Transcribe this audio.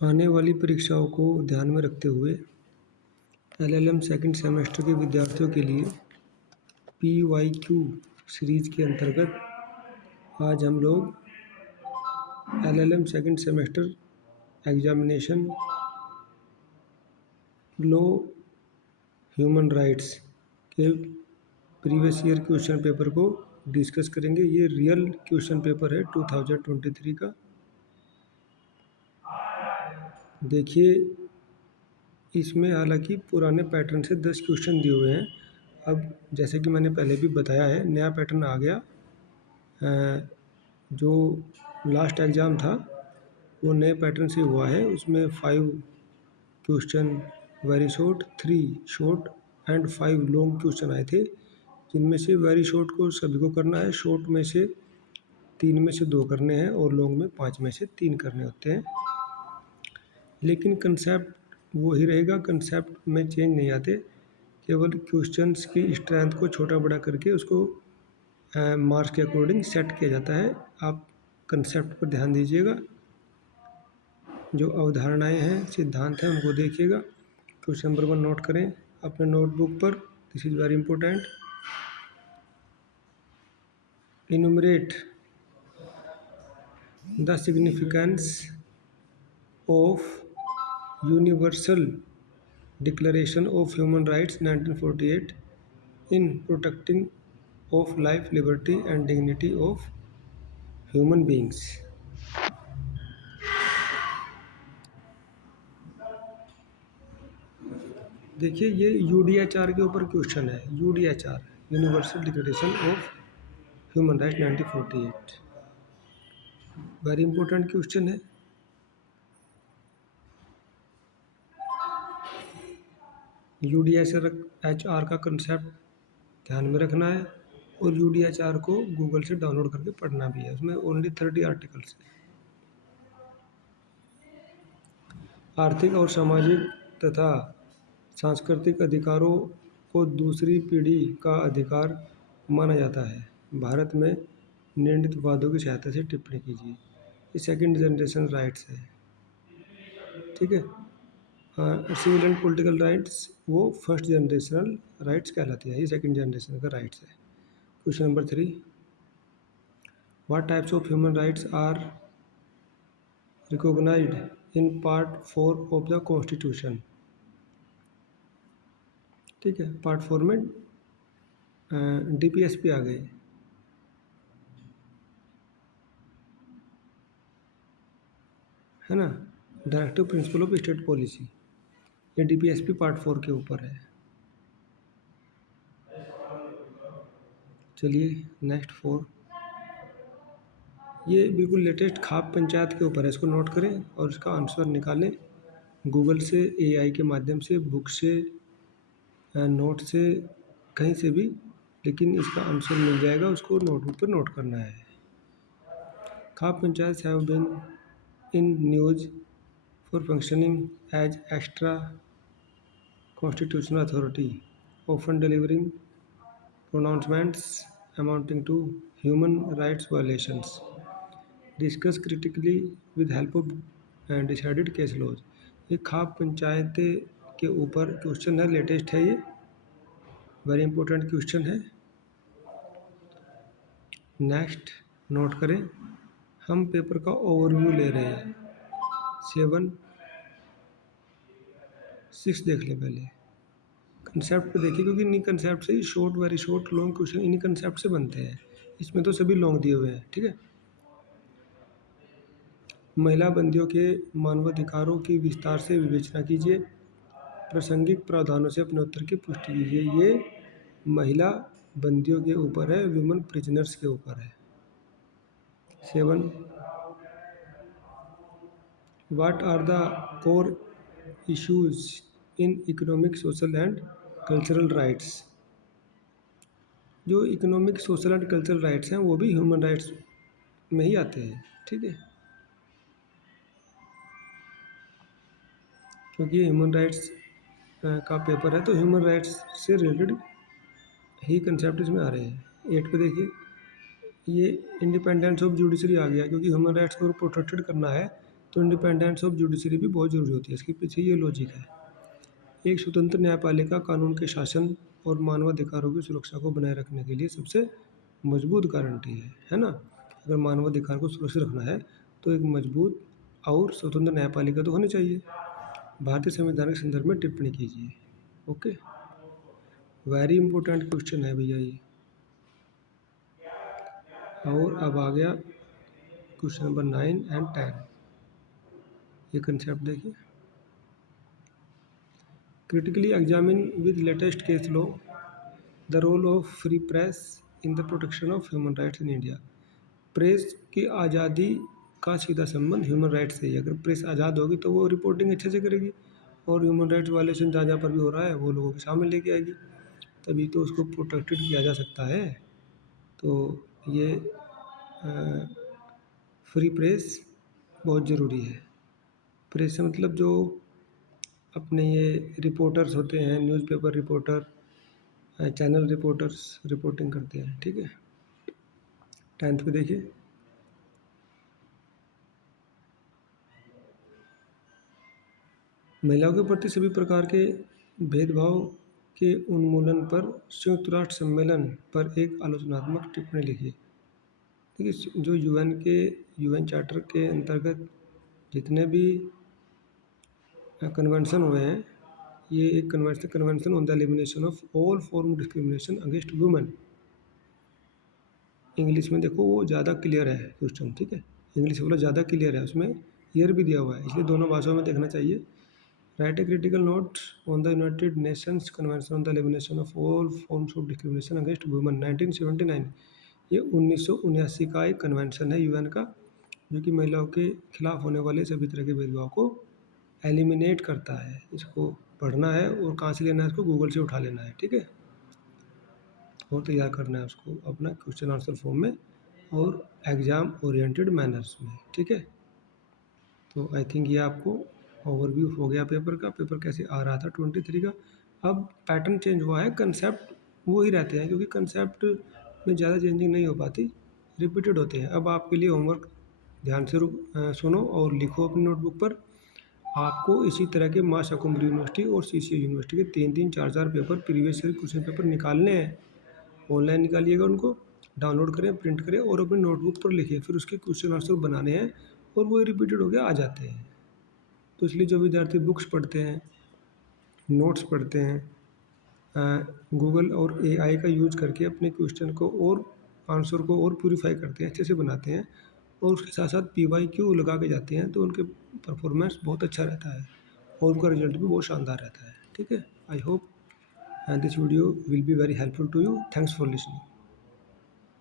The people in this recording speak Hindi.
आने वाली परीक्षाओं को ध्यान में रखते हुए एलएलएम सेकंड सेमेस्टर के विद्यार्थियों के लिए PYQ सीरीज के अंतर्गत आज हम लोग एलएलएम सेकंड सेमेस्टर एग्जामिनेशन लो ह्यूमन राइट्स के प्रीवियस ईयर क्वेश्चन पेपर को डिस्कस करेंगे। ये रियल क्वेश्चन पेपर है 2023 का। देखिए, इसमें हालांकि पुराने पैटर्न से 10 क्वेश्चन दिए हुए हैं। अब जैसे कि मैंने पहले भी बताया है, नया पैटर्न आ गया। जो लास्ट एग्ज़ाम था वो नए पैटर्न से हुआ है। उसमें 5 question very short, 3 short and 5 long question आए थे, जिनमें से वेरी शॉर्ट को सभी को करना है, शॉर्ट में से 3 में से 2 करने हैं और लॉन्ग में 5 में से 3 करने होते हैं। लेकिन कंसेप्ट वही रहेगा, कंसेप्ट में चेंज नहीं आते। केवल क्वेश्चंस की स्ट्रेंथ को छोटा बड़ा करके उसको मार्क्स के अकॉर्डिंग सेट किया जाता है। आप कंसेप्ट पर ध्यान दीजिएगा, जो अवधारणाएं हैं, सिद्धांत हैं, उनको देखिएगा। क्वेश्चन नंबर 1 नोट करें अपने नोटबुक पर। This is very important. इनुमरेट the significance of universal declaration of human rights 1948 in protecting of life, liberty and dignity of human beings. देखिए, ये UDHR के ऊपर क्वेश्चन है। UDHR universal declaration of human rights 1948, very important question है। UDHR का कंसेप्ट ध्यान में रखना है और UDHR को गूगल से डाउनलोड करके पढ़ना भी है। उसमें ओनली 30 आर्टिकल्स हैं। आर्थिक और सामाजिक तथा सांस्कृतिक अधिकारों को दूसरी पीढ़ी का अधिकार माना जाता है। भारत में निर्णीत वादों की सहायता से टिप्पणी कीजिए। ये सेकंड जनरेशन राइट्स है, ठीक है। सिविल एंड पॉलिटिकल राइट्स वो फर्स्ट जनरेशनल राइट्स कहलाती है, ये सेकंड जनरेशन का राइट्स है। Question number 3, what types of human rights are recognized in part 4 of the constitution. ठीक है, पार्ट 4 में DPSP आ गए, है ना, directive principle of state policy. ये DPSP पार्ट 4 के ऊपर है। चलिए नेक्स्ट 4, ये बिल्कुल लेटेस्ट खाप पंचायत के ऊपर है। इसको नोट करें और इसका आंसर निकालें गूगल से, AI के माध्यम से, बुक से, नोट से, कहीं से भी, लेकिन इसका आंसर मिल जाएगा। उसको नोटबुक पर नोट करना है। Khap panchayat have been in news for functioning as extra constitutional authority, often delivering pronouncements amounting to human rights violations. Discuss critically with help of decided case laws. ये खाप पंचायतें के ऊपर क्वेश्चन है, लेटेस्ट है, ये वेरी इंपॉर्टेंट क्वेश्चन है। नेक्स्ट नोट करें, हम पेपर का ओवरव्यू ले रहे हैं। 7, 6 देख लें पहले। कंसेप्ट पे देखिए, क्योंकि इन्हीं कंसेप्ट से short, very short, long question इन्हीं कंसेप्ट से बनते हैं। इसमें तो सभी लॉन्ग दिए हुए हैं, ठीक है। महिला बंदियों के मानवाधिकारों की विस्तार से विवेचना कीजिए। प्रासंगिक प्रावधानों से अपने उत्तर की पुष्टि कीजिए। ये महिला बंदियों के ऊपर है, वुमेन प्रिजनर्स के ऊपर है। 7, what are the core issues in economic, social and cultural rights. जो economic, social and cultural rights हैं वो भी ह्यूमन राइट्स में ही आते हैं, ठीक है, क्योंकि ह्यूमन राइट्स का पेपर है तो ह्यूमन राइट्स से रिलेटेड ही कंसेप्ट इसमें आ रहे हैं। 8 पे देखिए, ये इंडिपेंडेंस ऑफ जुडिशरी आ गया, क्योंकि ह्यूमन राइट्स को प्रोटेक्टेड करना है तो इंडिपेंडेंस ऑफ जुडिशरी भी बहुत ज़रूरी होती है, इसके पीछे ये लॉजिक है। एक स्वतंत्र न्यायपालिका कानून के शासन और मानवाधिकारों की सुरक्षा को बनाए रखने के लिए सबसे मजबूत गारंटी है ना? अगर मानवाधिकार को सुरक्षित रखना है तो एक मजबूत और स्वतंत्र न्यायपालिका तो होनी चाहिए। भारतीय संविधान के संदर्भ में टिप्पणी कीजिए। ओके, वेरी इंपॉर्टेंट क्वेश्चन है भैया ये। और अब आ गया क्वेश्चन नंबर 9 एंड 10। ये कंसेप्ट देखिए। Critically examine with latest case law the role of free press in the protection of human rights in India. Press की आज़ादी का सीधा संबंध ह्यूमन राइट्स से ही है। अगर प्रेस आज़ाद होगी तो वो रिपोर्टिंग अच्छे से करेगी और ह्यूमन राइट्स वायलेशन जहाँ जहाँ पर भी हो रहा है वो लोगों के सामने लेके आएगी, तभी तो उसको प्रोटेक्टेड किया जा सकता है। तो ये फ्री प्रेस बहुत ज़रूरी है। प्रेस से मतलब जो अपने ये रिपोर्टर्स होते हैं, newspaper reporter, channel reporters reporting करते हैं, ठीक है। 10th पे देखिए। महिलाओं के प्रति सभी प्रकार के भेदभाव के उन्मूलन पर संयुक्त राष्ट्र सम्मेलन पर एक आलोचनात्मक टिप्पणी लिखिए। देखिए, जो यूएन चार्टर के अंतर्गत जितने भी कन्वेंशन हुए हैं, ये एक convention on the elimination of all form discrimination against women. English में देखो वो ज़्यादा क्लियर है क्वेश्चन, ठीक है। इंग्लिश वाला ज़्यादा क्लियर है, उसमें ईयर भी दिया हुआ है, इसलिए दोनों भाषाओं में देखना चाहिए। Right a critical note on the United Nations convention on the elimination of all forms of discrimination against women 1979। ये 1979 का एक कन्वेंशन है यूएन का, जो कि महिलाओं के खिलाफ होने वाले सभी तरह के भेदभाव को एलिमिनेट करता है। इसको पढ़ना है और कहाँ से लेना है, इसको गूगल से उठा लेना है, ठीक है। और तैयार करना है उसको अपना क्वेश्चन आंसर फॉर्म में और एग्ज़ाम ओरिएंटेड मैनर्स में, ठीक है। तो आई थिंक ये आपको ओवरव्यू हो गया पेपर का, पेपर कैसे आ रहा था 23 का। अब पैटर्न चेंज हुआ है, कंसेप्ट वो ही रहते हैं, क्योंकि कंसेप्ट में ज़्यादा चेंजिंग नहीं हो पाती, रिपीटेड होते हैं। अब आपके लिए होमवर्क ध्यान से सुनो और लिखो अपनी नोटबुक पर। आपको इसी तरह के मां शाकुंभरी यूनिवर्सिटी और सीसीए यूनिवर्सिटी के 3-3, 4-4 paper previous year question paper निकालने हैं। ऑनलाइन निकालिएगा उनको, डाउनलोड करें, प्रिंट करें और अपनी नोटबुक पर लिखिए। फिर उसके क्वेश्चन आंसर बनाने हैं और वो रिपीटेड होकर आ जाते हैं। तो इसलिए जो विद्यार्थी बुक्स पढ़ते हैं, नोट्स पढ़ते हैं, गूगल और एआई का यूज करके अपने क्वेश्चन को और आंसर को और प्यूरीफाई करते हैं, अच्छे से बनाते हैं और उसके साथ साथ PYQ लगा के जाते हैं, तो उनके परफॉर्मेंस बहुत अच्छा रहता है और उनका रिजल्ट भी बहुत शानदार रहता है, ठीक है। I hope this video will be very helpful to you. Thanks for listening.